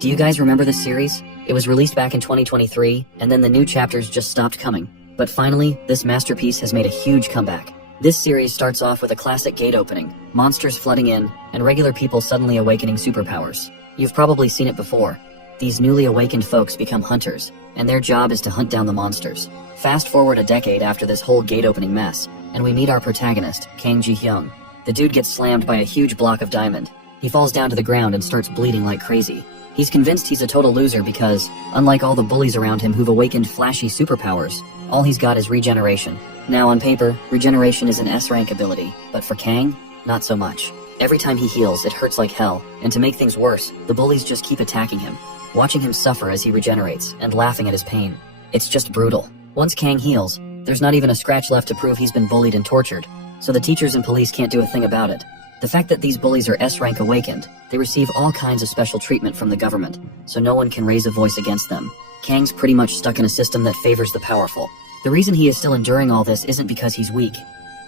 Do you guys remember this series? It was released back in 2023, and then the new chapters just stopped coming. But finally, this masterpiece has made a huge comeback. This series starts off with a classic gate opening, monsters flooding in, and regular people suddenly awakening superpowers. You've probably seen it before. These newly awakened folks become hunters, and their job is to hunt down the monsters. Fast forward a decade after this whole gate opening mess, and we meet our protagonist, Kang Ji-hyung. The dude gets slammed by a huge block of diamond. He falls down to the ground and starts bleeding like crazy. He's convinced he's a total loser because, unlike all the bullies around him who've awakened flashy superpowers, all he's got is regeneration. Now on paper, regeneration is an S-rank ability, but for Kang, not so much. Every time he heals, it hurts like hell, and to make things worse, the bullies just keep attacking him, watching him suffer as he regenerates, and laughing at his pain. It's just brutal. Once Kang heals, there's not even a scratch left to prove he's been bullied and tortured, so the teachers and police can't do a thing about it. The fact that these bullies are S-rank awakened, they receive all kinds of special treatment from the government, so no one can raise a voice against them. Kang's pretty much stuck in a system that favors the powerful. The reason he is still enduring all this isn't because he's weak.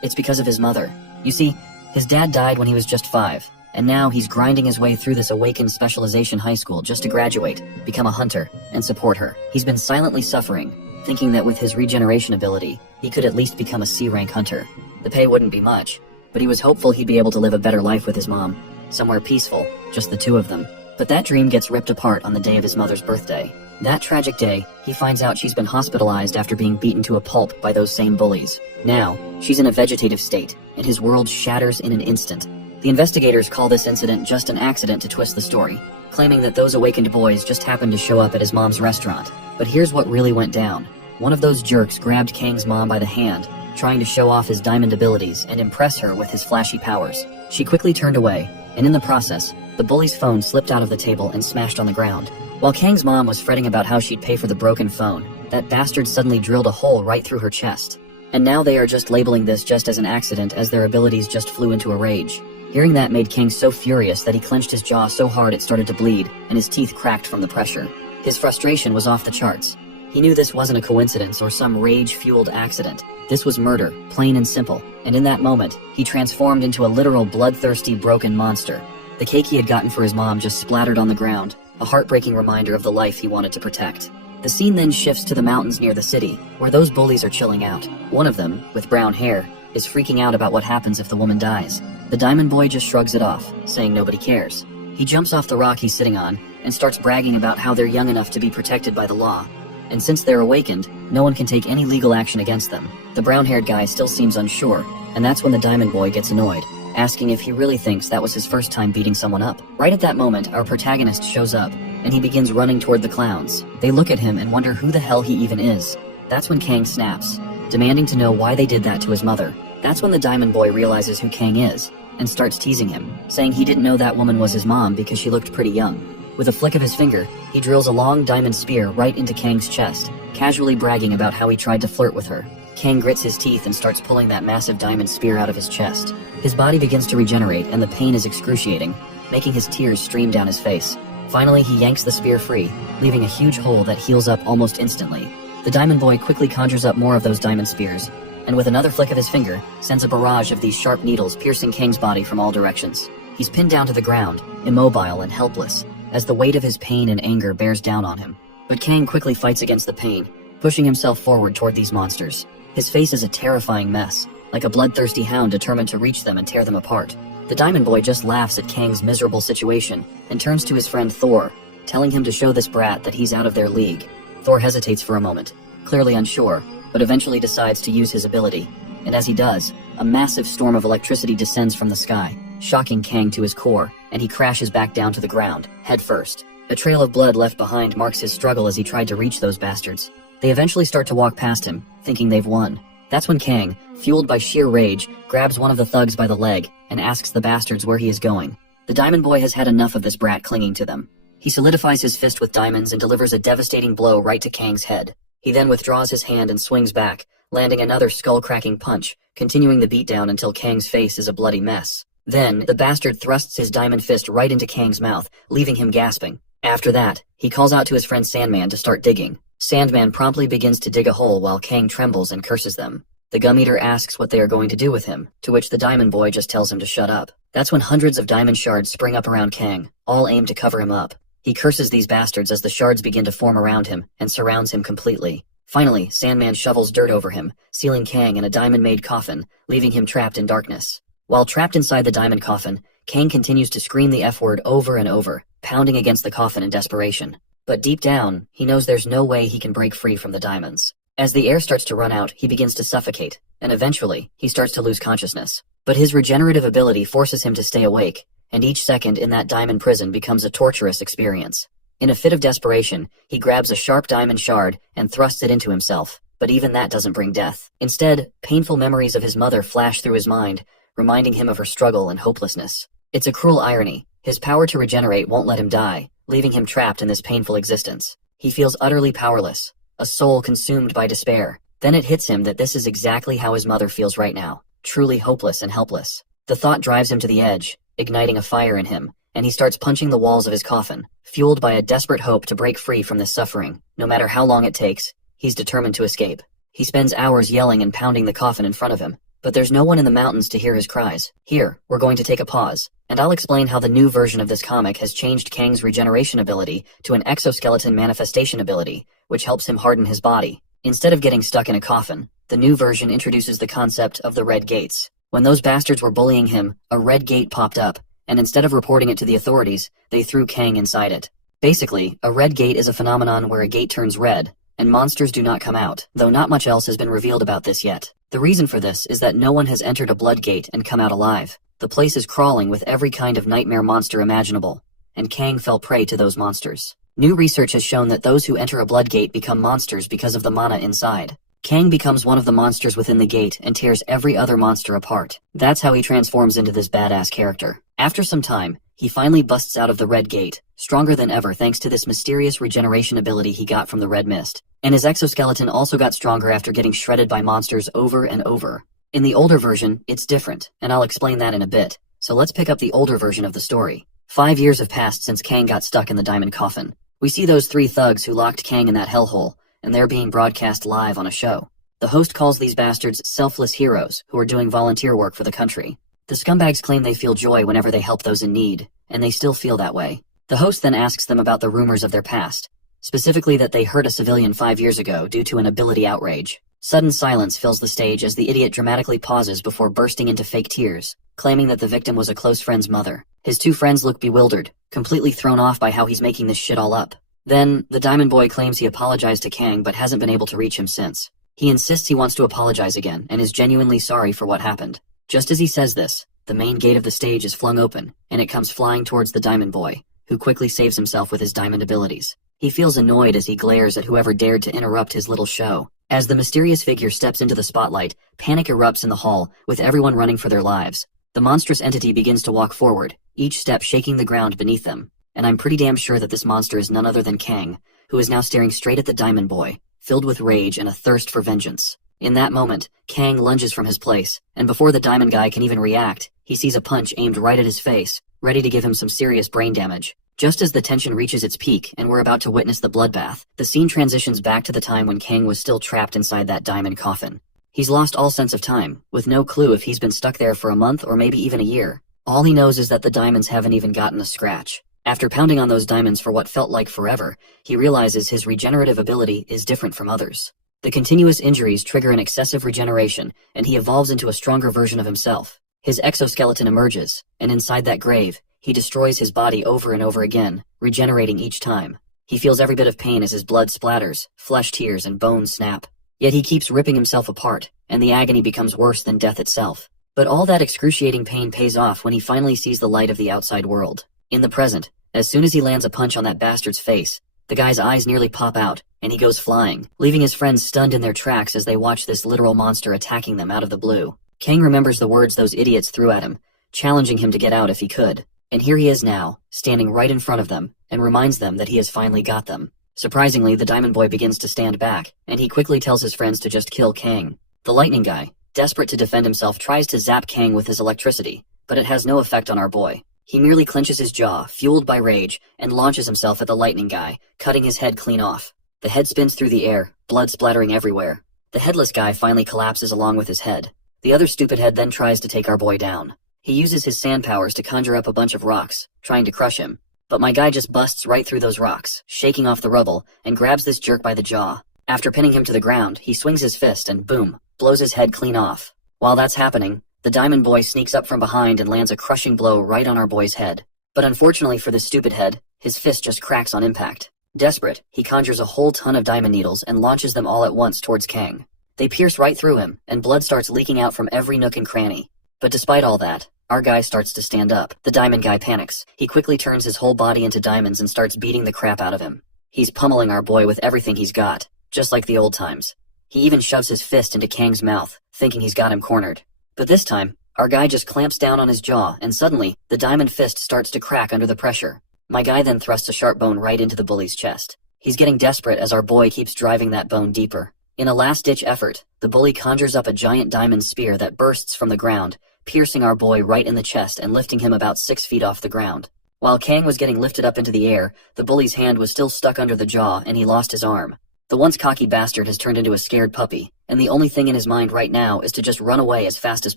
It's because of his mother. You see, his dad died when he was just 5, and now he's grinding his way through this awakened specialization high school just to graduate, become a hunter, and support her. He's been silently suffering, thinking that with his regeneration ability, he could at least become a C-rank hunter. The pay wouldn't be much, but he was hopeful he'd be able to live a better life with his mom, somewhere peaceful, just the two of them. But that dream gets ripped apart on the day of his mother's birthday. That tragic day, he finds out she's been hospitalized after being beaten to a pulp by those same bullies. Now, she's in a vegetative state, and his world shatters in an instant. The investigators call this incident just an accident to twist the story, claiming that those awakened boys just happened to show up at his mom's restaurant. But here's what really went down. One of those jerks grabbed Kang's mom by the hand, trying to show off his diamond abilities and impress her with his flashy powers. She quickly turned away, and in the process, the bully's phone slipped out of the table and smashed on the ground. While Kang's mom was fretting about how she'd pay for the broken phone, that bastard suddenly drilled a hole right through her chest. And now they are just labeling this just as an accident as their abilities just flew into a rage. Hearing that made Kang so furious that he clenched his jaw so hard it started to bleed, and his teeth cracked from the pressure. His frustration was off the charts. He knew this wasn't a coincidence or some rage-fueled accident. This was murder, plain and simple, and in that moment, he transformed into a literal bloodthirsty, broken monster. The cake he had gotten for his mom just splattered on the ground, a heartbreaking reminder of the life he wanted to protect. The scene then shifts to the mountains near the city, where those bullies are chilling out. One of them, with brown hair, is freaking out about what happens if the woman dies. The diamond boy just shrugs it off, saying nobody cares. He jumps off the rock he's sitting on, and starts bragging about how they're young enough to be protected by the law. And since they're awakened, no one can take any legal action against them. The brown-haired guy still seems unsure, and that's when the diamond boy gets annoyed, asking if he really thinks that was his first time beating someone up. Right at that moment, our protagonist shows up, and he begins running toward the clowns. They look at him and wonder who the hell he even is. That's when Kang snaps, demanding to know why they did that to his mother. That's when the diamond boy realizes who Kang is, and starts teasing him, saying he didn't know that woman was his mom because she looked pretty young. With a flick of his finger, he drills a long diamond spear right into Kang's chest, casually bragging about how he tried to flirt with her. Kang grits his teeth and starts pulling that massive diamond spear out of his chest. His body begins to regenerate and the pain is excruciating, making his tears stream down his face. Finally, he yanks the spear free, leaving a huge hole that heals up almost instantly. The diamond boy quickly conjures up more of those diamond spears, and with another flick of his finger, sends a barrage of these sharp needles piercing Kang's body from all directions. He's pinned down to the ground, immobile and helpless, as the weight of his pain and anger bears down on him. But Kang quickly fights against the pain, pushing himself forward toward these monsters. His face is a terrifying mess, like a bloodthirsty hound determined to reach them and tear them apart. The diamond boy just laughs at Kang's miserable situation and turns to his friend Thor, telling him to show this brat that he's out of their league. Thor hesitates for a moment, clearly unsure, but eventually decides to use his ability. And as he does, a massive storm of electricity descends from the sky, shocking Kang to his core, and he crashes back down to the ground, head first. A trail of blood left behind marks his struggle as he tried to reach those bastards. They eventually start to walk past him, thinking they've won. That's when Kang, fueled by sheer rage, grabs one of the thugs by the leg and asks the bastards where he is going. The diamond boy has had enough of this brat clinging to them. He solidifies his fist with diamonds and delivers a devastating blow right to Kang's head. He then withdraws his hand and swings back, landing another skull-cracking punch, continuing the beatdown until Kang's face is a bloody mess. Then, the bastard thrusts his diamond fist right into Kang's mouth, leaving him gasping. After that, he calls out to his friend Sandman to start digging. Sandman promptly begins to dig a hole while Kang trembles and curses them. The gum eater asks what they are going to do with him, to which the diamond boy just tells him to shut up. That's when hundreds of diamond shards spring up around Kang, all aimed to cover him up. He curses these bastards as the shards begin to form around him and surrounds him completely. Finally, Sandman shovels dirt over him, sealing Kang in a diamond-made coffin, leaving him trapped in darkness. While trapped inside the diamond coffin, Kang continues to scream the F-word over and over, pounding against the coffin in desperation. But deep down, he knows there's no way he can break free from the diamonds. As the air starts to run out, he begins to suffocate, and eventually, he starts to lose consciousness. But his regenerative ability forces him to stay awake, and each second in that diamond prison becomes a torturous experience. In a fit of desperation, he grabs a sharp diamond shard and thrusts it into himself, but even that doesn't bring death. Instead, painful memories of his mother flash through his mind, reminding him of her struggle and hopelessness. It's a cruel irony. His power to regenerate won't let him die, leaving him trapped in this painful existence. He feels utterly powerless, a soul consumed by despair. Then it hits him that this is exactly how his mother feels right now, truly hopeless and helpless. The thought drives him to the edge, igniting a fire in him, and he starts punching the walls of his coffin, fueled by a desperate hope to break free from this suffering. No matter how long it takes, he's determined to escape. He spends hours yelling and pounding the coffin in front of him, but there's no one in the mountains to hear his cries. Here, we're going to take a pause, and I'll explain how the new version of this comic has changed Kang's regeneration ability to an exoskeleton manifestation ability, which helps him harden his body. Instead of getting stuck in a coffin, the new version introduces the concept of the Red Gates. When those bastards were bullying him, a red gate popped up, and instead of reporting it to the authorities, they threw Kang inside it. Basically, a red gate is a phenomenon where a gate turns red, and monsters do not come out, though not much else has been revealed about this yet. The reason for this is that no one has entered a blood gate and come out alive. The place is crawling with every kind of nightmare monster imaginable, and Kang fell prey to those monsters. New research has shown that those who enter a blood gate become monsters because of the mana inside. Kang becomes one of the monsters within the gate and tears every other monster apart. That's how he transforms into this badass character. After some time, he finally busts out of the red gate, stronger than ever thanks to this mysterious regeneration ability he got from the red mist. And his exoskeleton also got stronger after getting shredded by monsters over and over. In the older version, it's different, and I'll explain that in a bit. So let's pick up the older version of the story. 5 years have passed since Kang got stuck in the diamond coffin. We see those 3 thugs who locked Kang in that hellhole, and they're being broadcast live on a show. The host calls these bastards selfless heroes who are doing volunteer work for the country. The scumbags claim they feel joy whenever they help those in need, and they still feel that way. The host then asks them about the rumors of their past, specifically that they hurt a civilian 5 years ago due to an ability outrage. Sudden silence fills the stage as the idiot dramatically pauses before bursting into fake tears, claiming that the victim was a close friend's mother. His 2 friends look bewildered, completely thrown off by how he's making this shit all up. Then, the Diamond Boy claims he apologized to Kang but hasn't been able to reach him since. He insists he wants to apologize again and is genuinely sorry for what happened. Just as he says this, the main gate of the stage is flung open, and it comes flying towards the Diamond Boy, who quickly saves himself with his diamond abilities. He feels annoyed as he glares at whoever dared to interrupt his little show. As the mysterious figure steps into the spotlight, panic erupts in the hall, with everyone running for their lives. The monstrous entity begins to walk forward, each step shaking the ground beneath them. And I'm pretty damn sure that this monster is none other than Kang, who is now staring straight at the Diamond Boy, filled with rage and a thirst for vengeance. In that moment, Kang lunges from his place, and before the Diamond Guy can even react, he sees a punch aimed right at his face, ready to give him some serious brain damage. Just as the tension reaches its peak and we're about to witness the bloodbath, the scene transitions back to the time when Kang was still trapped inside that diamond coffin. He's lost all sense of time, with no clue if he's been stuck there for a month or maybe even a year. All he knows is that the diamonds haven't even gotten a scratch. After pounding on those diamonds for what felt like forever, he realizes his regenerative ability is different from others. The continuous injuries trigger an excessive regeneration, and he evolves into a stronger version of himself. His exoskeleton emerges, and inside that grave, he destroys his body over and over again, regenerating each time. He feels every bit of pain as his blood splatters, flesh tears, and bones snap. Yet he keeps ripping himself apart, and the agony becomes worse than death itself. But all that excruciating pain pays off when he finally sees the light of the outside world. In the present, as soon as he lands a punch on that bastard's face, the guy's eyes nearly pop out, and he goes flying, leaving his friends stunned in their tracks as they watch this literal monster attacking them out of the blue. Kang remembers the words those idiots threw at him, challenging him to get out if he could. And here he is now, standing right in front of them, and reminds them that he has finally got them. Surprisingly, the Diamond Boy begins to stand back, and he quickly tells his friends to just kill Kang. The Lightning Guy, desperate to defend himself, tries to zap Kang with his electricity, but it has no effect on our boy. He merely clenches his jaw, fueled by rage, and launches himself at the Lightning Guy, cutting his head clean off. The head spins through the air, blood splattering everywhere. The Headless Guy finally collapses along with his head. The other stupid head then tries to take our boy down. He uses his sand powers to conjure up a bunch of rocks, trying to crush him. But my guy just busts right through those rocks, shaking off the rubble, and grabs this jerk by the jaw. After pinning him to the ground, he swings his fist and boom, blows his head clean off. While that's happening, the diamond boy sneaks up from behind and lands a crushing blow right on our boy's head. But unfortunately for this stupid head, his fist just cracks on impact. Desperate, he conjures a whole ton of diamond needles and launches them all at once towards Kang. They pierce right through him, and blood starts leaking out from every nook and cranny. But despite all that, our guy starts to stand up. The diamond guy panics. He quickly turns his whole body into diamonds and starts beating the crap out of him. He's pummeling our boy with everything he's got, just like the old times. He even shoves his fist into Kang's mouth, thinking he's got him cornered. But this time, our guy just clamps down on his jaw, and suddenly, the diamond fist starts to crack under the pressure. My guy then thrusts a sharp bone right into the bully's chest. He's getting desperate as our boy keeps driving that bone deeper. In a last-ditch effort, the bully conjures up a giant diamond spear that bursts from the ground, piercing our boy right in the chest and lifting him about 6 feet off the ground. While Kang was getting lifted up into the air, the bully's hand was still stuck under the jaw and he lost his arm. The once cocky bastard has turned into a scared puppy, and the only thing in his mind right now is to just run away as fast as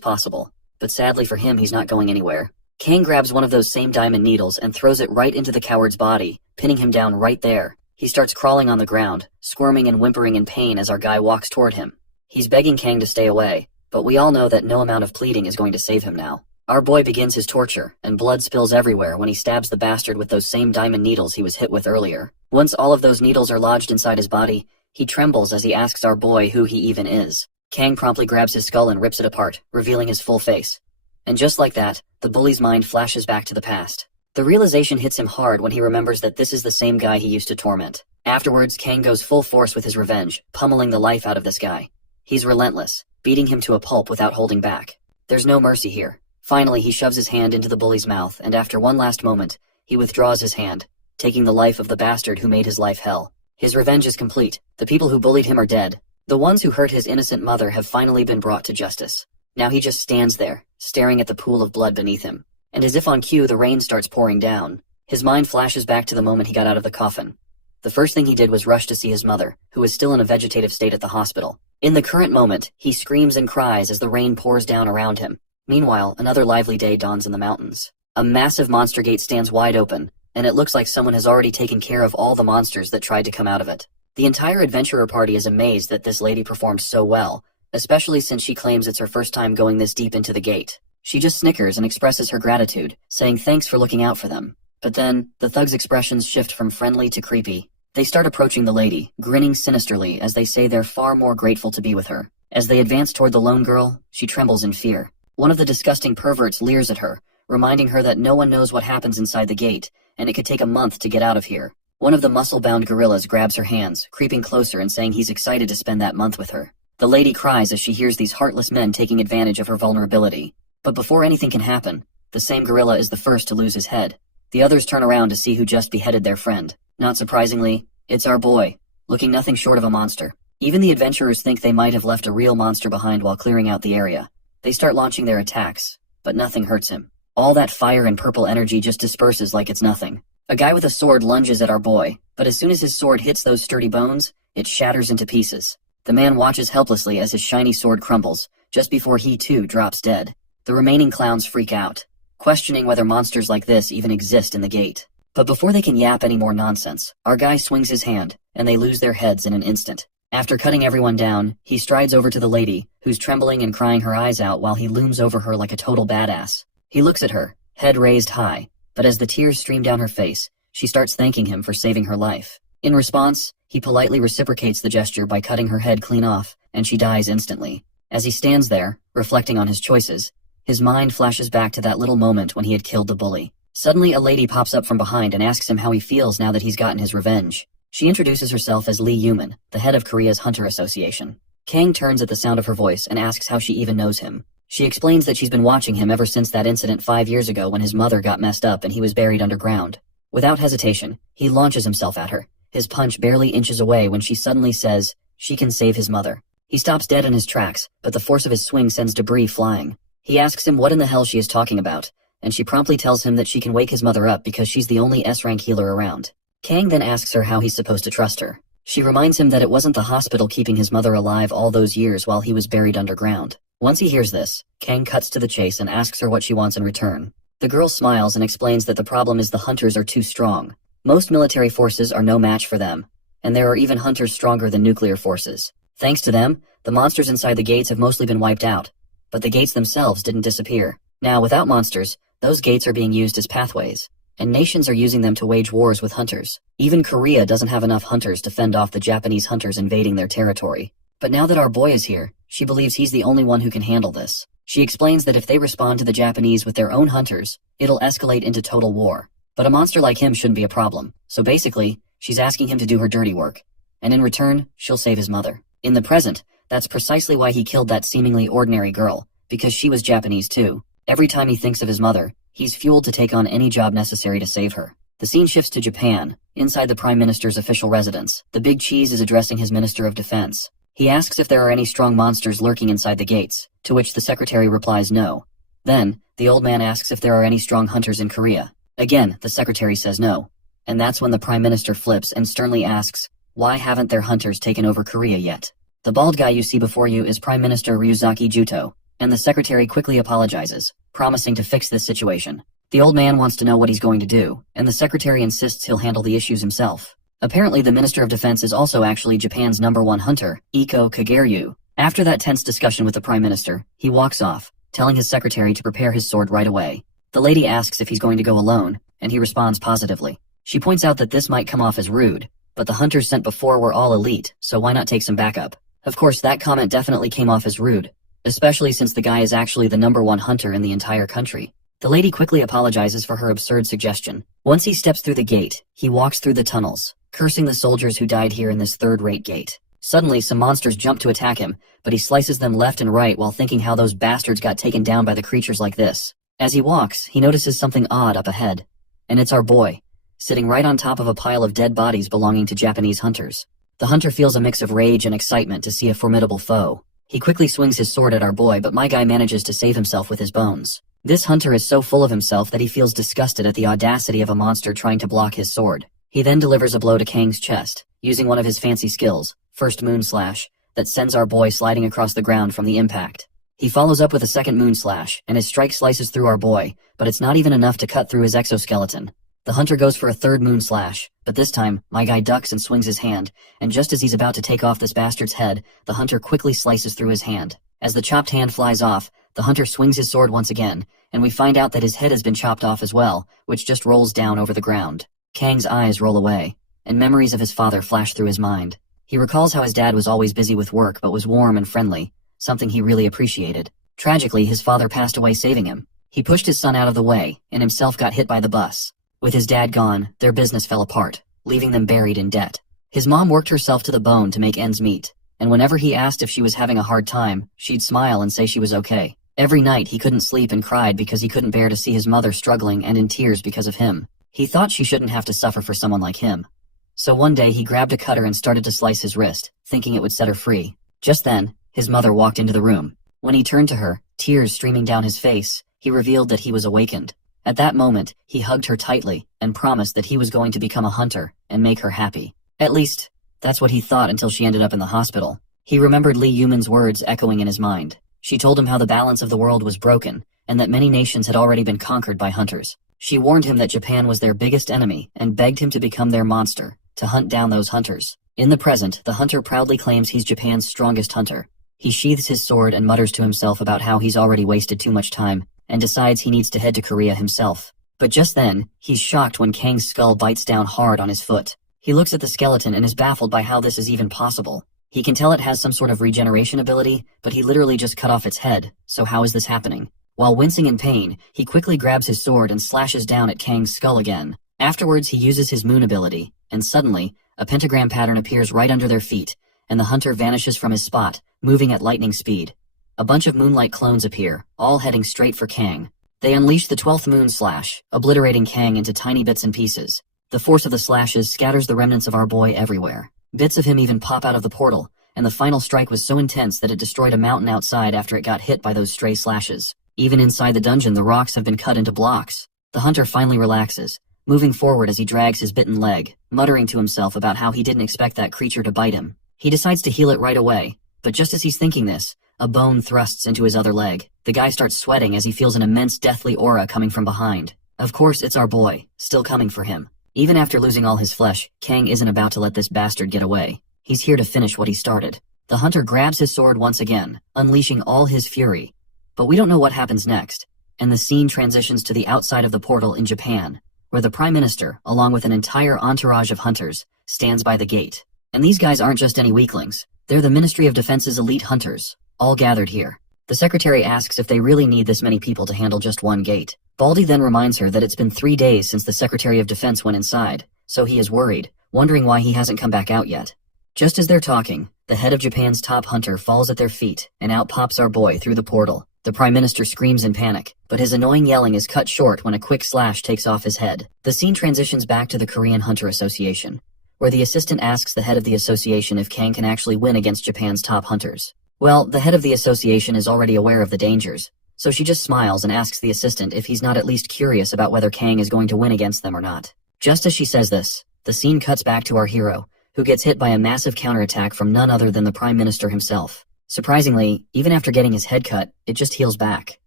possible. But sadly for him, he's not going anywhere. Kang grabs one of those same diamond needles and throws it right into the coward's body, pinning him down right there. He starts crawling on the ground, squirming and whimpering in pain as our guy walks toward him. He's begging Kang to stay away, but we all know that no amount of pleading is going to save him now. Our boy begins his torture, and blood spills everywhere when he stabs the bastard with those same diamond needles he was hit with earlier. Once all of those needles are lodged inside his body, he trembles as he asks our boy who he even is. Kang promptly grabs his skull and rips it apart, revealing his full face. And just like that, the bully's mind flashes back to the past. The realization hits him hard when he remembers that this is the same guy he used to torment. Afterwards, Kang goes full force with his revenge, pummeling the life out of this guy. He's relentless, beating him to a pulp without holding back. There's no mercy here. Finally, he shoves his hand into the bully's mouth, and after one last moment, he withdraws his hand, taking the life of the bastard who made his life hell. His revenge is complete. The people who bullied him are dead. The ones who hurt his innocent mother have finally been brought to justice. Now he just stands there, staring at the pool of blood beneath him. And as if on cue, the rain starts pouring down. His mind flashes back to the moment he got out of the coffin. The first thing he did was rush to see his mother, who was still in a vegetative state at the hospital. In the current moment, he screams and cries as the rain pours down around him. Meanwhile, another lively day dawns in the mountains. A massive monster gate stands wide open, and it looks like someone has already taken care of all the monsters that tried to come out of it. The entire adventurer party is amazed that this lady performed so well, especially since she claims it's her first time going this deep into the gate. She just snickers and expresses her gratitude, saying thanks for looking out for them. But then, the thugs' expressions shift from friendly to creepy. They start approaching the lady, grinning sinisterly as they say they're far more grateful to be with her. As they advance toward the lone girl, she trembles in fear. One of the disgusting perverts leers at her, reminding her that no one knows what happens inside the gate, and it could take a month to get out of here. One of the muscle-bound gorillas grabs her hands, creeping closer and saying he's excited to spend that month with her. The lady cries as she hears these heartless men taking advantage of her vulnerability. But before anything can happen, the same gorilla is the first to lose his head. The others turn around to see who just beheaded their friend. Not surprisingly, it's our boy, looking nothing short of a monster. Even the adventurers think they might have left a real monster behind while clearing out the area. They start launching their attacks, but nothing hurts him. All that fire and purple energy just disperses like it's nothing. A guy with a sword lunges at our boy, but as soon as his sword hits those sturdy bones, it shatters into pieces. The man watches helplessly as his shiny sword crumbles, just before he too drops dead. The remaining clowns freak out, questioning whether monsters like this even exist in the gate. But before they can yap any more nonsense, our guy swings his hand, and they lose their heads in an instant. After cutting everyone down, he strides over to the lady, who's trembling and crying her eyes out while he looms over her like a total badass. He looks at her, head raised high, but as the tears stream down her face, she starts thanking him for saving her life. In response, he politely reciprocates the gesture by cutting her head clean off, and she dies instantly. As he stands there, reflecting on his choices, his mind flashes back to that little moment when he had killed the bully. Suddenly, a lady pops up from behind and asks him how he feels now that he's gotten his revenge. She introduces herself as Lee Yuman, the head of Korea's Hunter Association. Kang turns at the sound of her voice and asks how she even knows him. She explains that she's been watching him ever since that incident 5 years ago when his mother got messed up and he was buried underground. Without hesitation, he launches himself at her. His punch barely inches away when she suddenly says she can save his mother. He stops dead in his tracks, but the force of his swing sends debris flying. He asks him what in the hell she is talking about, and she promptly tells him that she can wake his mother up because she's the only S-rank healer around. Kang then asks her how he's supposed to trust her. She reminds him that it wasn't the hospital keeping his mother alive all those years while he was buried underground. Once he hears this, Kang cuts to the chase and asks her what she wants in return. The girl smiles and explains that the problem is the hunters are too strong. Most military forces are no match for them, and there are even hunters stronger than nuclear forces. Thanks to them, the monsters inside the gates have mostly been wiped out, but the gates themselves didn't disappear. Now, without monsters, those gates are being used as pathways, and nations are using them to wage wars with hunters. Even Korea doesn't have enough hunters to fend off the Japanese hunters invading their territory. But now that our boy is here, she believes he's the only one who can handle this. She explains that if they respond to the Japanese with their own hunters, it'll escalate into total war. But a monster like him shouldn't be a problem, so basically, she's asking him to do her dirty work, and in return, she'll save his mother. In the present, that's precisely why he killed that seemingly ordinary girl, because she was Japanese too. Every time he thinks of his mother, he's fueled to take on any job necessary to save her. The scene shifts to Japan, inside the Prime Minister's official residence. The Big Cheese is addressing his Minister of Defense. He asks if there are any strong monsters lurking inside the gates, to which the secretary replies no. Then, the old man asks if there are any strong hunters in Korea. Again, the secretary says no. And that's when the Prime Minister flips and sternly asks, why haven't their hunters taken over Korea yet? The bald guy you see before you is Prime Minister Ryuzaki Juto, and the secretary quickly apologizes, promising to fix this situation. The old man wants to know what he's going to do, and the secretary insists he'll handle the issues himself. Apparently the Minister of Defense is also actually Japan's #1 hunter, Iko Kageryu. After that tense discussion with the Prime Minister, he walks off, telling his secretary to prepare his sword right away. The lady asks if he's going to go alone, and he responds positively. She points out that this might come off as rude, but the hunters sent before were all elite, so why not take some backup? Of course, that comment definitely came off as rude, especially since the guy is actually the #1 hunter in the entire country. The lady quickly apologizes for her absurd suggestion. Once he steps through the gate, he walks through the tunnels, cursing the soldiers who died here in this third-rate gate. Suddenly, some monsters jump to attack him, but he slices them left and right while thinking how those bastards got taken down by the creatures like this. As he walks, he notices something odd up ahead, and it's our boy, sitting right on top of a pile of dead bodies belonging to Japanese hunters. The hunter feels a mix of rage and excitement to see a formidable foe. He quickly swings his sword at our boy, but my guy manages to save himself with his bones. This hunter is so full of himself that he feels disgusted at the audacity of a monster trying to block his sword. He then delivers a blow to Kang's chest, using one of his fancy skills, First Moon Slash, that sends our boy sliding across the ground from the impact. He follows up with a second Moon Slash, and his strike slices through our boy, but it's not even enough to cut through his exoskeleton. The hunter goes for a third Moon Slash, but this time, my guy ducks and swings his hand, and just as he's about to take off this bastard's head, the hunter quickly slices through his hand. As the chopped hand flies off, the hunter swings his sword once again, and we find out that his head has been chopped off as well, which just rolls down over the ground. Kang's eyes roll away, and memories of his father flash through his mind. He recalls how his dad was always busy with work but was warm and friendly, something he really appreciated. Tragically, his father passed away saving him. He pushed his son out of the way, and himself got hit by the bus. With his dad gone, their business fell apart, leaving them buried in debt. His mom worked herself to the bone to make ends meet, and whenever he asked if she was having a hard time, she'd smile and say she was okay. Every night he couldn't sleep and cried because he couldn't bear to see his mother struggling and in tears because of him. He thought she shouldn't have to suffer for someone like him. So one day he grabbed a cutter and started to slice his wrist, thinking it would set her free. Just then, his mother walked into the room. When he turned to her, tears streaming down his face, he revealed that he was awakened. At that moment, he hugged her tightly and promised that he was going to become a hunter and make her happy. At least, that's what he thought until she ended up in the hospital. He remembered Lee Yuman's words echoing in his mind. She told him how the balance of the world was broken, and that many nations had already been conquered by hunters. She warned him that Japan was their biggest enemy and begged him to become their monster, to hunt down those hunters. In the present, the hunter proudly claims he's Japan's strongest hunter. He sheathes his sword and mutters to himself about how he's already wasted too much time, and decides he needs to head to Korea himself. But just then, he's shocked when Kang's skull bites down hard on his foot. He looks at the skeleton and is baffled by how this is even possible. He can tell it has some sort of regeneration ability, but he literally just cut off its head, so how is this happening? While wincing in pain, he quickly grabs his sword and slashes down at Kang's skull again. Afterwards, he uses his moon ability, and suddenly, a pentagram pattern appears right under their feet, and the hunter vanishes from his spot, moving at lightning speed. A bunch of Moonlight clones appear, all heading straight for Kang. They unleash the 12th Moon Slash, obliterating Kang into tiny bits and pieces. The force of the slashes scatters the remnants of our boy everywhere. Bits of him even pop out of the portal, and the final strike was so intense that it destroyed a mountain outside after it got hit by those stray slashes. Even inside the dungeon, the rocks have been cut into blocks. The hunter finally relaxes, moving forward as he drags his bitten leg, muttering to himself about how he didn't expect that creature to bite him. He decides to heal it right away, but just as he's thinking this, a bone thrusts into his other leg. The guy starts sweating as he feels an immense deathly aura coming from behind. Of course, it's our boy, still coming for him. Even after losing all his flesh, Kang isn't about to let this bastard get away. He's here to finish what he started. The hunter grabs his sword once again, unleashing all his fury. But we don't know what happens next, and the scene transitions to the outside of the portal in Japan, where the Prime Minister, along with an entire entourage of hunters, stands by the gate. And these guys aren't just any weaklings. They're the Ministry of Defense's elite hunters, all gathered here. The secretary asks if they really need this many people to handle just one gate. Baldy then reminds her that it's been 3 days since the Secretary of Defense went inside, so he is worried, wondering why he hasn't come back out yet. Just as they're talking, the head of Japan's top hunter falls at their feet, and out pops our boy through the portal. The Prime Minister screams in panic, but his annoying yelling is cut short when a quick slash takes off his head. The scene transitions back to the Korean Hunter Association, where the assistant asks the head of the association if Kang can actually win against Japan's top hunters. Well, the head of the association is already aware of the dangers, so she just smiles and asks the assistant if he's not at least curious about whether Kang is going to win against them or not. Just as she says this, the scene cuts back to our hero, who gets hit by a massive counterattack from none other than the Prime Minister himself. Surprisingly, even after getting his head cut, it just heals back.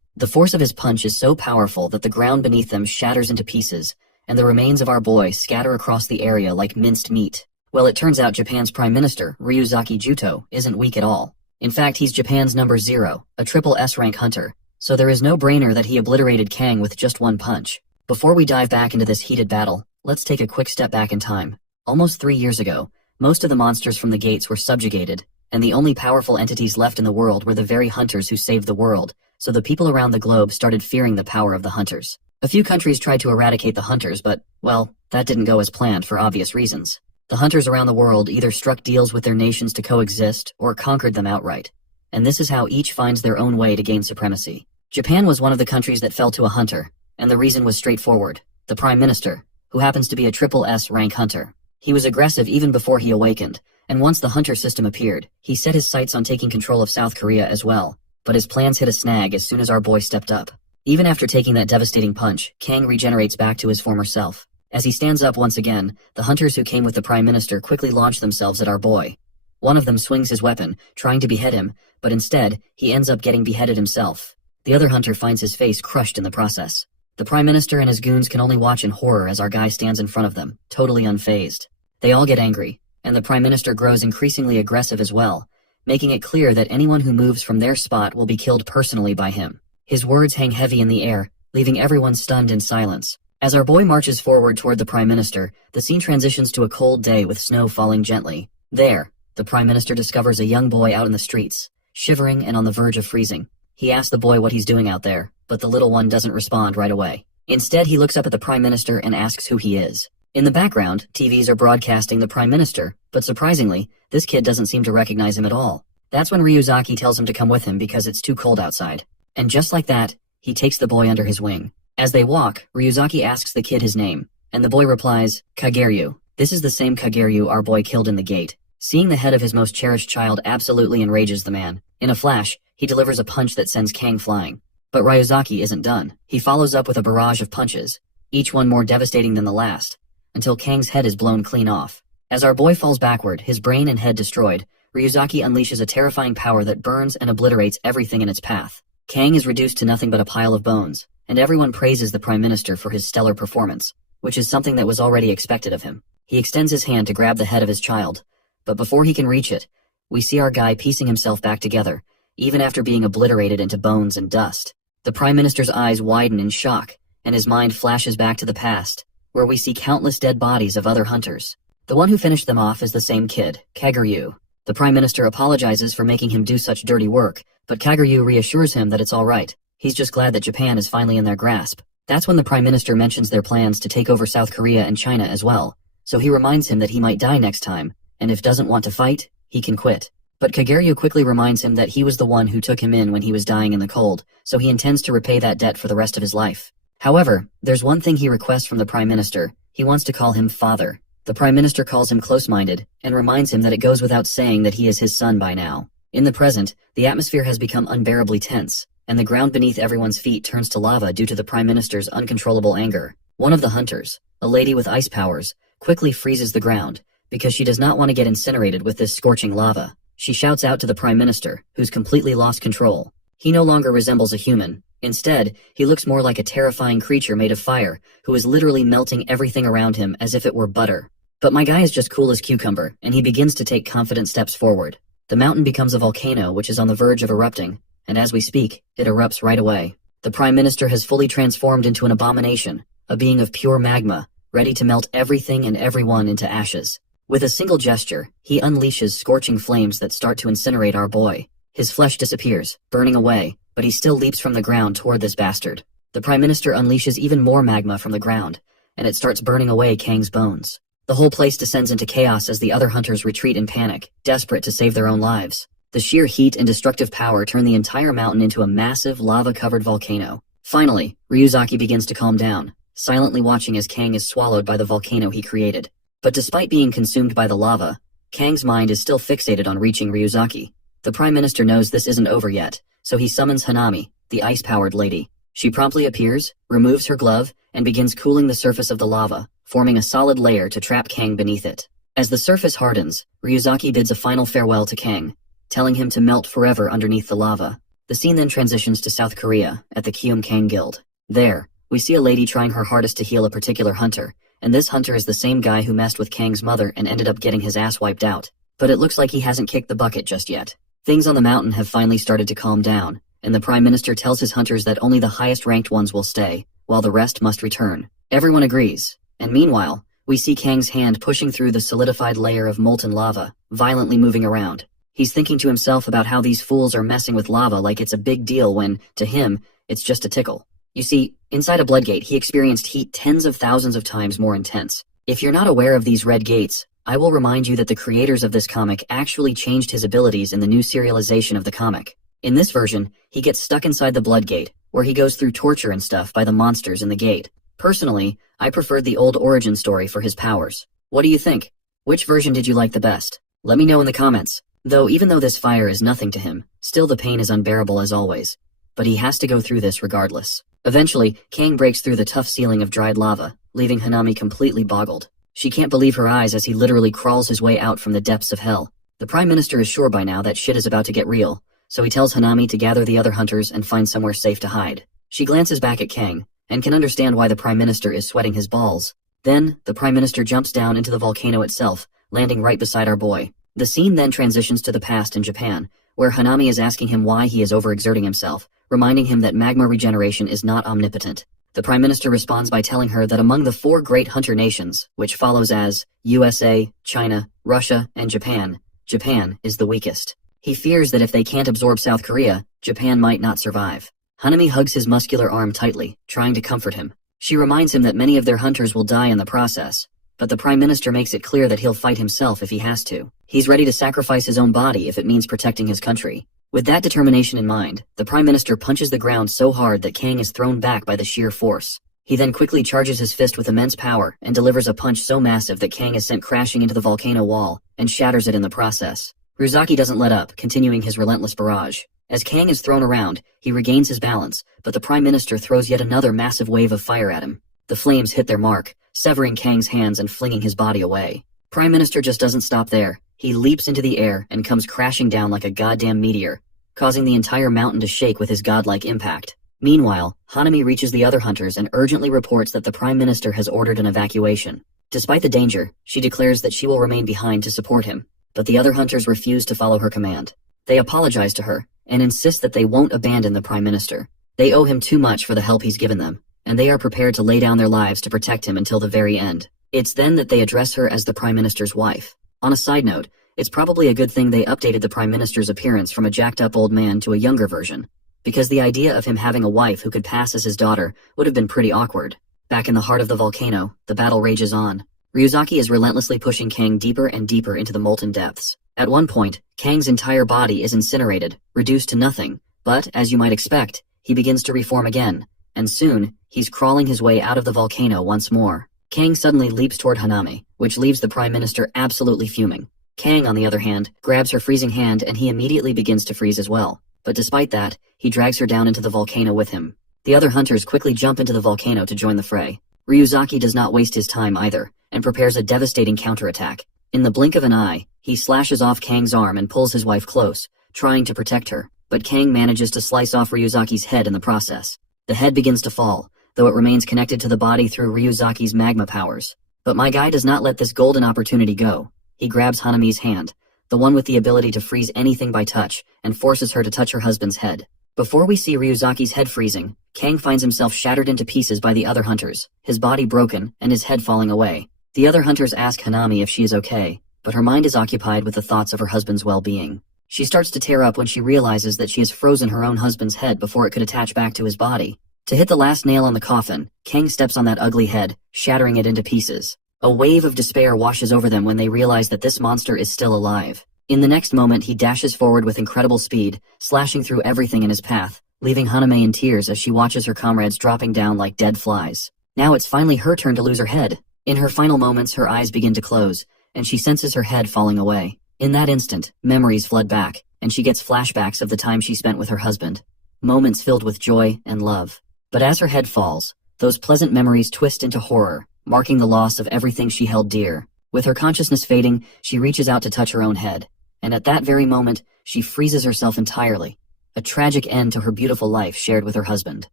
The force of his punch is so powerful that the ground beneath them shatters into pieces, and the remains of our boy scatter across the area like minced meat. Well, it turns out Japan's Prime Minister, Ryuzaki Juto, isn't weak at all. In fact, he's Japan's number 0, a triple S rank hunter, so there is no brainer that he obliterated Kang with just one punch. Before we dive back into this heated battle, let's take a quick step back in time. Almost 3 years ago, most of the monsters from the gates were subjugated, and the only powerful entities left in the world were the very hunters who saved the world, so the people around the globe started fearing the power of the hunters. A few countries tried to eradicate the hunters, but, well, that didn't go as planned for obvious reasons. The hunters around the world either struck deals with their nations to coexist or conquered them outright, and this is how each finds their own way to gain supremacy. Japan was one of the countries that fell to a hunter, and the reason was straightforward: the Prime Minister, who happens to be a triple S rank hunter. He was aggressive even before he awakened, and once the hunter system appeared, he set his sights on taking control of South Korea as well, but his plans hit a snag as soon as our boy stepped up. Even after taking that devastating punch, Kang regenerates back to his former self. As he stands up once again, the hunters who came with the Prime Minister quickly launch themselves at our boy. One of them swings his weapon, trying to behead him, but instead, he ends up getting beheaded himself. The other hunter finds his face crushed in the process. The Prime Minister and his goons can only watch in horror as our guy stands in front of them, totally unfazed. They all get angry, and the Prime Minister grows increasingly aggressive as well, making it clear that anyone who moves from their spot will be killed personally by him. His words hang heavy in the air, leaving everyone stunned in silence. As our boy marches forward toward the Prime Minister, the scene transitions to a cold day with snow falling gently. There, the Prime Minister discovers a young boy out in the streets, shivering and on the verge of freezing. He asks the boy what he's doing out there, but the little one doesn't respond right away. Instead, he looks up at the Prime Minister and asks who he is. In the background, TVs are broadcasting the Prime Minister, but surprisingly, this kid doesn't seem to recognize him at all. That's when Ryuzaki tells him to come with him because it's too cold outside. And just like that, he takes the boy under his wing. As they walk, Ryuzaki asks the kid his name, and the boy replies, Kageryu. This is the same Kageryu our boy killed in the gate. Seeing the head of his most cherished child absolutely enrages the man. In a flash, he delivers a punch that sends Kang flying. But Ryuzaki isn't done. He follows up with a barrage of punches, each one more devastating than the last, until Kang's head is blown clean off. As our boy falls backward, his brain and head destroyed, Ryuzaki unleashes a terrifying power that burns and obliterates everything in its path. Kang is reduced to nothing but a pile of bones, and everyone praises the Prime Minister for his stellar performance, which is something that was already expected of him. He extends his hand to grab the head of his child, but before he can reach it, we see our guy piecing himself back together, even after being obliterated into bones and dust. The Prime Minister's eyes widen in shock, and his mind flashes back to the past, where we see countless dead bodies of other hunters. The one who finished them off is the same kid, Kageryu. The Prime Minister apologizes for making him do such dirty work, but Kageryu reassures him that it's all right. He's just glad that Japan is finally in their grasp. That's when the Prime Minister mentions their plans to take over South Korea and China as well, so he reminds him that he might die next time, and if doesn't want to fight, he can quit. But Kageryu quickly reminds him that he was the one who took him in when he was dying in the cold, so he intends to repay that debt for the rest of his life. However, there's one thing he requests from the Prime Minister. He wants to call him father. The Prime Minister calls him close-minded, and reminds him that it goes without saying that he is his son by now. In the present, the atmosphere has become unbearably tense, and the ground beneath everyone's feet turns to lava due to the Prime Minister's uncontrollable anger. One of the hunters, a lady with ice powers, quickly freezes the ground, because she does not want to get incinerated with this scorching lava. She shouts out to the Prime Minister, who's completely lost control. He no longer resembles a human. Instead, he looks more like a terrifying creature made of fire, who is literally melting everything around him as if it were butter. But my guy is just cool as cucumber, and he begins to take confident steps forward. The mountain becomes a volcano which is on the verge of erupting, and as we speak, it erupts right away. The Prime Minister has fully transformed into an abomination, a being of pure magma, ready to melt everything and everyone into ashes. With a single gesture, he unleashes scorching flames that start to incinerate our boy. His flesh disappears, burning away, but he still leaps from the ground toward this bastard. The Prime Minister unleashes even more magma from the ground, and it starts burning away Kang's bones. The whole place descends into chaos as the other hunters retreat in panic, desperate to save their own lives. The sheer heat and destructive power turn the entire mountain into a massive, lava-covered volcano. Finally, Ryuzaki begins to calm down, silently watching as Kang is swallowed by the volcano he created. But despite being consumed by the lava, Kang's mind is still fixated on reaching Ryuzaki. The Prime Minister knows this isn't over yet, so he summons Hanami, the ice-powered lady. She promptly appears, removes her glove, and begins cooling the surface of the lava, forming a solid layer to trap Kang beneath it. As the surface hardens, Ryuzaki bids a final farewell to Kang, telling him to melt forever underneath the lava. The scene then transitions to South Korea, at the Kang Guild. There, we see a lady trying her hardest to heal a particular hunter, and this hunter is the same guy who messed with Kang's mother and ended up getting his ass wiped out. But it looks like he hasn't kicked the bucket just yet. Things on the mountain have finally started to calm down, and the Prime Minister tells his hunters that only the highest-ranked ones will stay, while the rest must return. Everyone agrees, and meanwhile, we see Kang's hand pushing through the solidified layer of molten lava, violently moving around. He's thinking to himself about how these fools are messing with lava like it's a big deal when, to him, it's just a tickle. You see, inside a blood gate, he experienced heat tens of thousands of times more intense. If you're not aware of these red gates, I will remind you that the creators of this comic actually changed his abilities in the new serialization of the comic. In this version, he gets stuck inside the blood gate, where he goes through torture and stuff by the monsters in the gate. Personally, I preferred the old origin story for his powers. What do you think? Which version did you like the best? Let me know in the comments. Though even though this fire is nothing to him, still the pain is unbearable as always. But he has to go through this regardless. Eventually, Kang breaks through the tough ceiling of dried lava, leaving Hanami completely boggled. She can't believe her eyes as he literally crawls his way out from the depths of hell. The Prime Minister is sure by now that shit is about to get real, so he tells Hanami to gather the other hunters and find somewhere safe to hide. She glances back at Kang, and can understand why the Prime Minister is sweating his balls. Then, the Prime Minister jumps down into the volcano itself, landing right beside our boy. The scene then transitions to the past in Japan, where Hanami is asking him why he is overexerting himself, reminding him that magma regeneration is not omnipotent. The Prime Minister responds by telling her that among the 4 great hunter nations, which follows as USA, China, Russia, and Japan, Japan is the weakest. He fears that if they can't absorb South Korea, Japan might not survive. Hanami hugs his muscular arm tightly, trying to comfort him. She reminds him that many of their hunters will die in the process, but the Prime Minister makes it clear that he'll fight himself if he has to. He's ready to sacrifice his own body if it means protecting his country. With that determination in mind, the Prime Minister punches the ground so hard that Kang is thrown back by the sheer force. He then quickly charges his fist with immense power and delivers a punch so massive that Kang is sent crashing into the volcano wall and shatters it in the process. Ryuzaki doesn't let up, continuing his relentless barrage. As Kang is thrown around, he regains his balance, but the Prime Minister throws yet another massive wave of fire at him. The flames hit their mark, severing Kang's hands and flinging his body away. Prime Minister just doesn't stop there. He leaps into the air and comes crashing down like a goddamn meteor, causing the entire mountain to shake with his godlike impact. Meanwhile, Hanami reaches the other hunters and urgently reports that the Prime Minister has ordered an evacuation. Despite the danger, she declares that she will remain behind to support him, but the other hunters refuse to follow her command. They apologize to her, and insist that they won't abandon the Prime Minister. They owe him too much for the help he's given them, and they are prepared to lay down their lives to protect him until the very end. It's then that they address her as the Prime Minister's wife. On a side note, it's probably a good thing they updated the Prime Minister's appearance from a jacked-up old man to a younger version, because the idea of him having a wife who could pass as his daughter would have been pretty awkward. Back in the heart of the volcano, the battle rages on. Ryuzaki is relentlessly pushing Kang deeper and deeper into the molten depths. At one point, Kang's entire body is incinerated, reduced to nothing, but, as you might expect, he begins to reform again, and soon, he's crawling his way out of the volcano once more. Kang suddenly leaps toward Hanami, which leaves the Prime Minister absolutely fuming. Kang, on the other hand, grabs her freezing hand and he immediately begins to freeze as well. But despite that, he drags her down into the volcano with him. The other hunters quickly jump into the volcano to join the fray. Ryuzaki does not waste his time either, and prepares a devastating counterattack. In the blink of an eye, He slashes off Kang's arm and pulls his wife close, trying to protect her, but Kang manages to slice off Ryuzaki's head in the process. The head begins to fall, though it remains connected to the body through Ryuzaki's magma powers. But my guy does not let this golden opportunity go. He grabs Hanami's hand, the one with the ability to freeze anything by touch, and forces her to touch her husband's head. Before we see Ryuzaki's head freezing, Kang finds himself shattered into pieces by the other hunters, his body broken and his head falling away. The other hunters ask Hanami if she is okay, but her mind is occupied with the thoughts of her husband's well-being. She starts to tear up when she realizes that she has frozen her own husband's head before it could attach back to his body. To hit the last nail on the coffin, Kang steps on that ugly head, shattering it into pieces. A wave of despair washes over them when they realize that this monster is still alive. In the next moment, he dashes forward with incredible speed, slashing through everything in his path, leaving Haname in tears as she watches her comrades dropping down like dead flies. Now it's finally her turn to lose her head. In her final moments, her eyes begin to close, and she senses her head falling away. In that instant, memories flood back, and she gets flashbacks of the time she spent with her husband. Moments filled with joy and love. But as her head falls, those pleasant memories twist into horror, marking the loss of everything she held dear. With her consciousness fading, she reaches out to touch her own head. And at that very moment, she freezes herself entirely. A tragic end to her beautiful life shared with her husband.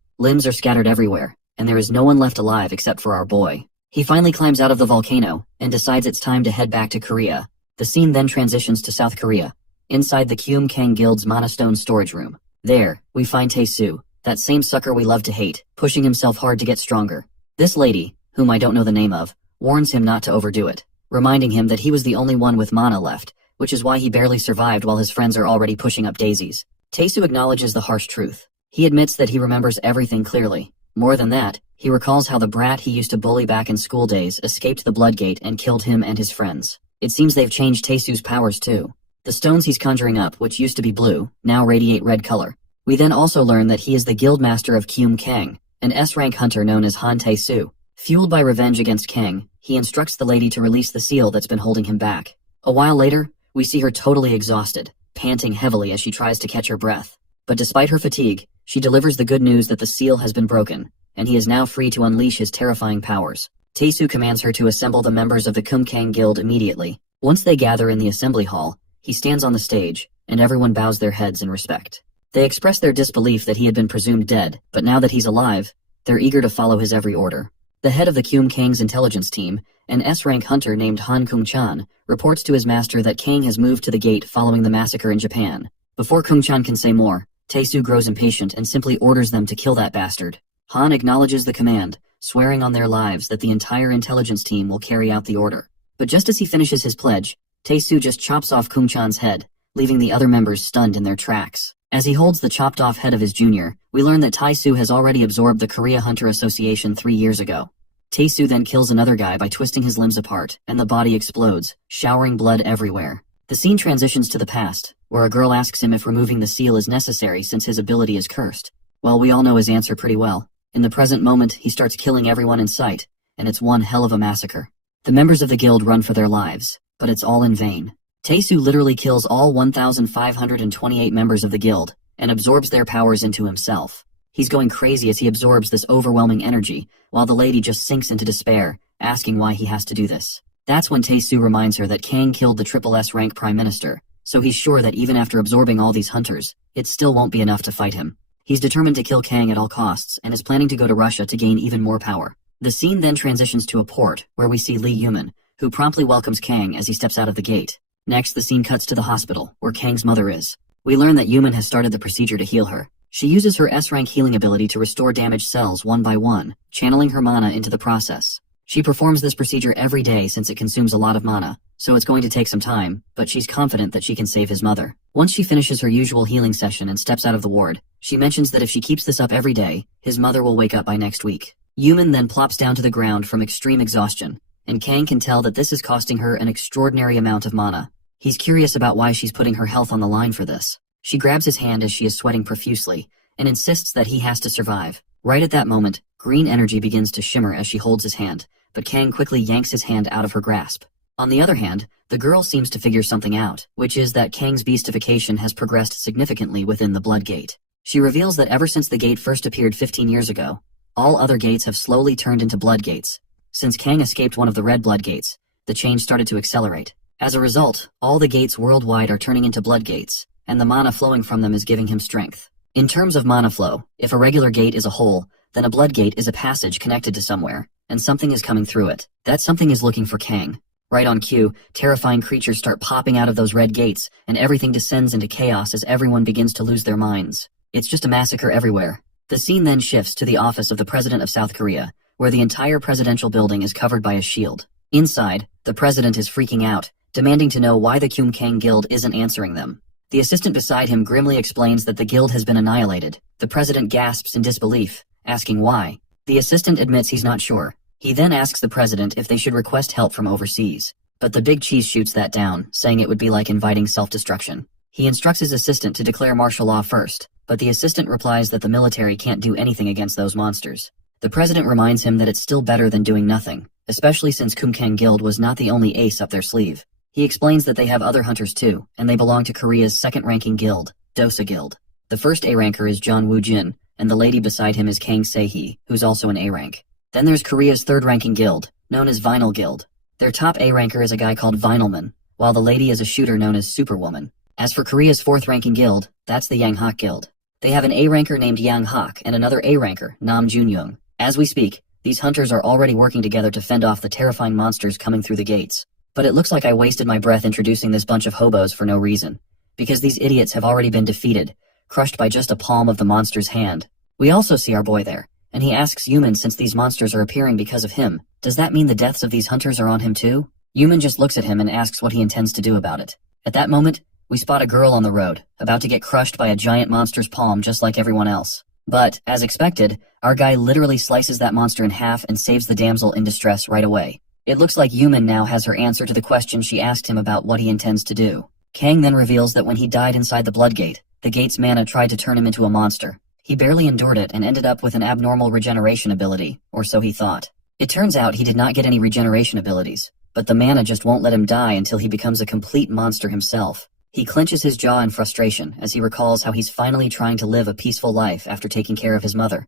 Limbs are scattered everywhere, and there is no one left alive except for our boy. He finally climbs out of the volcano, and decides it's time to head back to Korea. The scene then transitions to South Korea, inside the Kyum Kang Guild's Monostone storage room. There, we find Tae-soo, that same sucker we love to hate, pushing himself hard to get stronger. This lady, whom I don't know the name of, warns him not to overdo it, reminding him that he was the only one with mana left, which is why he barely survived while his friends are already pushing up daisies. Tae-soo acknowledges the harsh truth. He admits that he remembers everything clearly. More than that, he recalls how the brat he used to bully back in school days escaped the Bloodgate and killed him and his friends. It seems they've changed Tae-soo's powers too. The stones he's conjuring up, which used to be blue, now radiate red color. We then also learn that he is the guildmaster of Kyum Kang, an S-rank hunter known as Han Tae-soo. Fueled by revenge against Kang, he instructs the lady to release the seal that's been holding him back. A while later, we see her totally exhausted, panting heavily as she tries to catch her breath. But despite her fatigue, she delivers the good news that the seal has been broken, and he is now free to unleash his terrifying powers. Tae-soo commands her to assemble the members of the Kyum Kang Guild immediately. Once they gather in the assembly hall, he stands on the stage, and everyone bows their heads in respect. They express their disbelief that he had been presumed dead, but now that he's alive, they're eager to follow his every order. The head of the Kyum Kang's intelligence team, an S-rank hunter named Han Kung-chan, reports to his master that Kang has moved to the gate following the massacre in Japan. Before Kung-chan can say more, Tae-soo grows impatient and simply orders them to kill that bastard. Han acknowledges the command, swearing on their lives that the entire intelligence team will carry out the order. But just as he finishes his pledge, Tae-soo just chops off Kung-chan's head, leaving the other members stunned in their tracks. As he holds the chopped-off head of his junior, we learn that Tae-soo has already absorbed the Korea Hunter Association 3 years ago. Tae-soo then kills another guy by twisting his limbs apart, and the body explodes, showering blood everywhere. The scene transitions to the past, where a girl asks him if removing the seal is necessary since his ability is cursed. Well, we all know his answer pretty well. In the present moment, he starts killing everyone in sight, and it's one hell of a massacre. The members of the guild run for their lives, but it's all in vain. Tae-soo literally kills all 1,528 members of the guild, and absorbs their powers into himself. He's going crazy as he absorbs this overwhelming energy, while the lady just sinks into despair, asking why he has to do this. That's when Tae-soo reminds her that Kang killed the Triple S rank Prime Minister, so he's sure that even after absorbing all these hunters, it still won't be enough to fight him. He's determined to kill Kang at all costs, and is planning to go to Russia to gain even more power. The scene then transitions to a port, where we see Lee Yuman, who promptly welcomes Kang as he steps out of the gate. Next, the scene cuts to the hospital, where Kang's mother is. We learn that Yuman has started the procedure to heal her. She uses her S-rank healing ability to restore damaged cells one by one, channeling her mana into the process. She performs this procedure every day since it consumes a lot of mana, so it's going to take some time, but she's confident that she can save his mother. Once she finishes her usual healing session and steps out of the ward, she mentions that if she keeps this up every day, his mother will wake up by next week. Yuman then plops down to the ground from extreme exhaustion, and Kang can tell that this is costing her an extraordinary amount of mana. He's curious about why she's putting her health on the line for this. She grabs his hand as she is sweating profusely, and insists that he has to survive. Right at that moment, green energy begins to shimmer as she holds his hand, but Kang quickly yanks his hand out of her grasp. On the other hand, the girl seems to figure something out, which is that Kang's beastification has progressed significantly within the Blood Gate. She reveals that ever since the gate first appeared 15 years ago, all other gates have slowly turned into blood gates. Since Kang escaped one of the red blood gates, the change started to accelerate. As a result, all the gates worldwide are turning into blood gates, and the mana flowing from them is giving him strength. In terms of mana flow, if a regular gate is a hole, then a blood gate is a passage connected to somewhere, and something is coming through it. That something is looking for Kang. Right on cue, terrifying creatures start popping out of those red gates, and everything descends into chaos as everyone begins to lose their minds. It's just a massacre everywhere. The scene then shifts to the office of the President of South Korea, where the entire presidential building is covered by a shield. Inside, the president is freaking out, demanding to know why the Kang Guild isn't answering them. The assistant beside him grimly explains that the guild has been annihilated. The president gasps in disbelief, asking why. The assistant admits he's not sure. He then asks the president if they should request help from overseas. But the big cheese shoots that down, saying it would be like inviting self-destruction. He instructs his assistant to declare martial law first, but the assistant replies that the military can't do anything against those monsters. The president reminds him that it's still better than doing nothing, especially since Kang Guild was not the only ace up their sleeve. He explains that they have other hunters too, and they belong to Korea's second-ranking guild, Dosa Guild. The first A-ranker is John Woo-jin, and the lady beside him is Kang Se-hee, who's also an A-rank. Then there's Korea's third-ranking guild, known as Vinyl Guild. Their top A-ranker is a guy called Vinylman, while the lady is a shooter known as Superwoman. As for Korea's fourth-ranking guild, that's the Yanghak Guild. They have an A-ranker named Yang Hak and another A-ranker, Nam Junyoung. As we speak, these hunters are already working together to fend off the terrifying monsters coming through the gates. But it looks like I wasted my breath introducing this bunch of hobos for no reason, because these idiots have already been defeated, crushed by just a palm of the monster's hand. We also see our boy there, and he asks Yuman, since these monsters are appearing because of him, does that mean the deaths of these hunters are on him too? Yuman just looks at him and asks what he intends to do about it. At that moment, we spot a girl on the road, about to get crushed by a giant monster's palm just like everyone else. But, as expected, our guy literally slices that monster in half and saves the damsel in distress right away. It looks like Yuman now has her answer to the question she asked him about what he intends to do. Kang then reveals that when he died inside the Bloodgate, the gate's mana tried to turn him into a monster. He barely endured it and ended up with an abnormal regeneration ability, or so he thought. It turns out he did not get any regeneration abilities, but the mana just won't let him die until he becomes a complete monster himself. He clenches his jaw in frustration as he recalls how he's finally trying to live a peaceful life after taking care of his mother.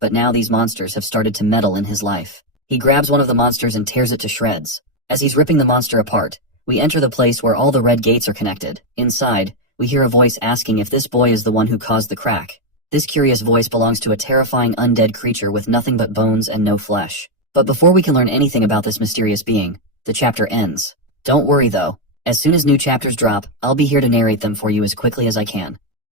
But now these monsters have started to meddle in his life. He grabs one of the monsters and tears it to shreds. As he's ripping the monster apart, we enter the place where all the red gates are connected. Inside, we hear a voice asking if this boy is the one who caused the crack. This curious voice belongs to a terrifying undead creature with nothing but bones and no flesh. But before we can learn anything about this mysterious being, the chapter ends. Don't worry though. As soon as new chapters drop, I'll be here to narrate them for you as quickly as I can.